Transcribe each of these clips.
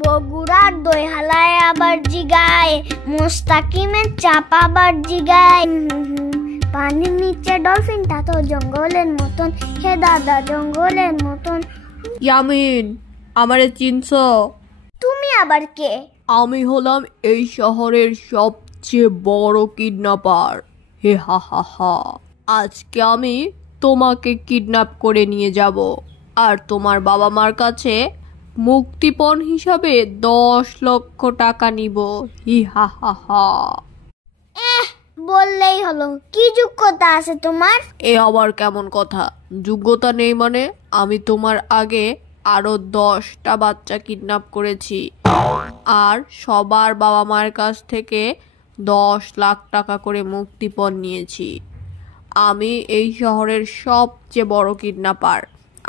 বগুড়ার দইহালায় আবার জিগায়, মোস্তাকিমের চাপ আবার জিগায়। পানির নিচে ডলফিনটা তো জঙ্গলের মতন, হে দাদা জঙ্গলের মতন। ইয়ামিন, আমারে চিনছো? তুমি আবার কে? আমি হলাম এই শহরের সবচেয়ে বড় কিডন্যাপার। হে হা হা হা। আজকে আমি তোমাকে কিডন্যাপ করে নিয়ে যাব, আর তোমার বাবা মার কাছে মুক্তিপণ হিসাবে 10 লক্ষ টাকা নিব। হি হা হা হা। বললেই হলো, কি যোগ্যতা আছে তোমার? এ আবার কেমন কথা? যোগ্যতা নেই মানে? আমি তোমার আগে আরো 10টা বাচ্চা কিডন্যাপ করেছি, আর সবার বাবা মায়ের কাছ থেকে 10 লাখ টাকা করে মুক্তিপণ নিয়েছি। আমি এই শহরের সবচেয়ে বড় কিডন্যাপার।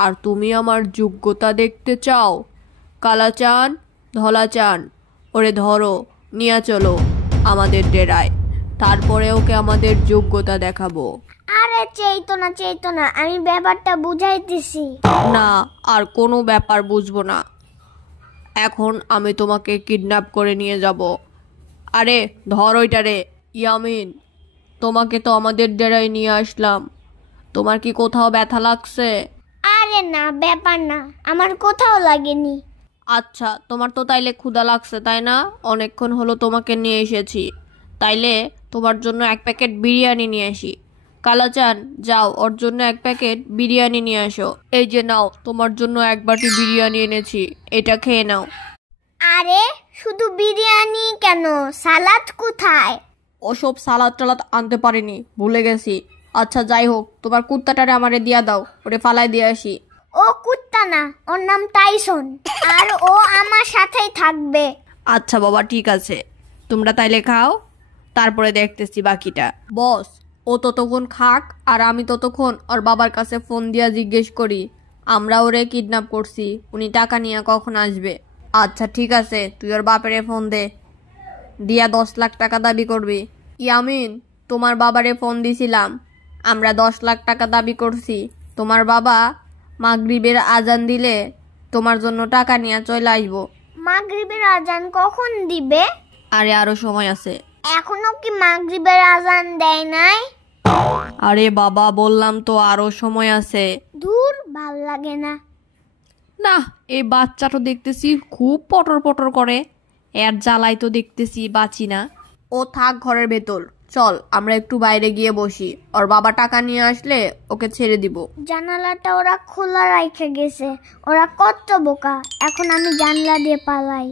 আর তুমি আমার যোগ্যতা দেখতে চাও? কালাচান, ধলাচান, ওরে ধরো, নিয়ে চলো আমাদের ডেরায়, তারপরে ওকে আমাদের যোগ্যতা দেখাবো। আরে চেইতো না, আমি ব্যাপারটা বুঝাইতেছি। না, আর কোনো ব্যাপার বুঝবো না। এখন আমি তোমাকে কিডন্যাপ করে নিয়ে যাব। আরে ধর ওইটারে। ইয়ামিন, তোমাকে তো আমাদের ডেরায় নিয়ে আসলাম, তোমার কি কোথাও ব্যথা লাগছে? আরে না, ব্যাপার না, আমার কোথাও লাগেনি। আচ্ছা, তোমার তো তাইলে ক্ষুধা লাগছে তাই না? অনেকক্ষণ হলো তোমাকে নিয়ে এসেছি, তাইলে তোমার জন্য 1 প্যাকেট বিরিয়ানি নিয়ে আসি। কালাচান, যাও ওর জন্য 1 প্যাকেট বিরিয়ানি নিয়ে আসো। এই যে নাও, তোমার জন্য 1 বাটি বিরিয়ানি এনেছি, এটা খেয়ে নাও। আরে শুধু বিরিয়ানি কেন, সালাদ কোথায়? ওসব সালাদ টালাদ আনতে পারিনি, ভুলে গেছি। আচ্ছা যাই হোক, তোমার কুত্তাটারে আমারে দিয়া দাও, ওরে ফালাই দিয়ে আসি। ও কুত্তা না, ওর নাম টাইসন, আর ও আমার সাথেই থাকবে। আচ্ছা বাবা, ঠিক আছে, তোমরা তাইলে খাও, তারপরে দেখতেছি বাকিটা। বস, ও ততক্ষণ খাক, আর আমি ততক্ষণ ওর বাবার কাছে ফোন দিয়া জিজ্ঞেস করি আমরা ওরে কিডন্যাপ করছি, উনি টাকা নিয়ে কখন আসবে। আচ্ছা ঠিক আছে, তুই ওর বাপেরে ফোন দে, দিয়া 10 লাখ টাকা দাবি করবি। ইয়ামিন, তোমার বাবারে ফোন দিছিলাম, আমরা 10 লাখ টাকা দাবি করছি। তোমার বাবা মাগরিবের আজান দিলে তোমার জন্য টাকা নিয়ে চলে আসবো। মাগরিবের আজান কখন দিবে? আরে আরো সময় আছে। এখনো কি মাগরিবের আজান দেয় নাই? আরে বাবা, বললাম তো আরো সময় আছে। দূর, ভাল লাগে না। না, এই বাচ্চাটা দেখতেছি খুব পটর পটর করে, এর জ্বালাই তো দেখতেছি বাঁচি না। ও থাক ঘরের ভেতর, চল আমরা একটু বাইরে গিয়ে বসি, ওর বাবা টাকা নিয়ে আসলে ওকে ছেড়ে দিব। জানালাটা ওরা খোলা রাখে গেছে, ওরা কত বোকা। এখন আমি জানলা দিয়ে পালাই।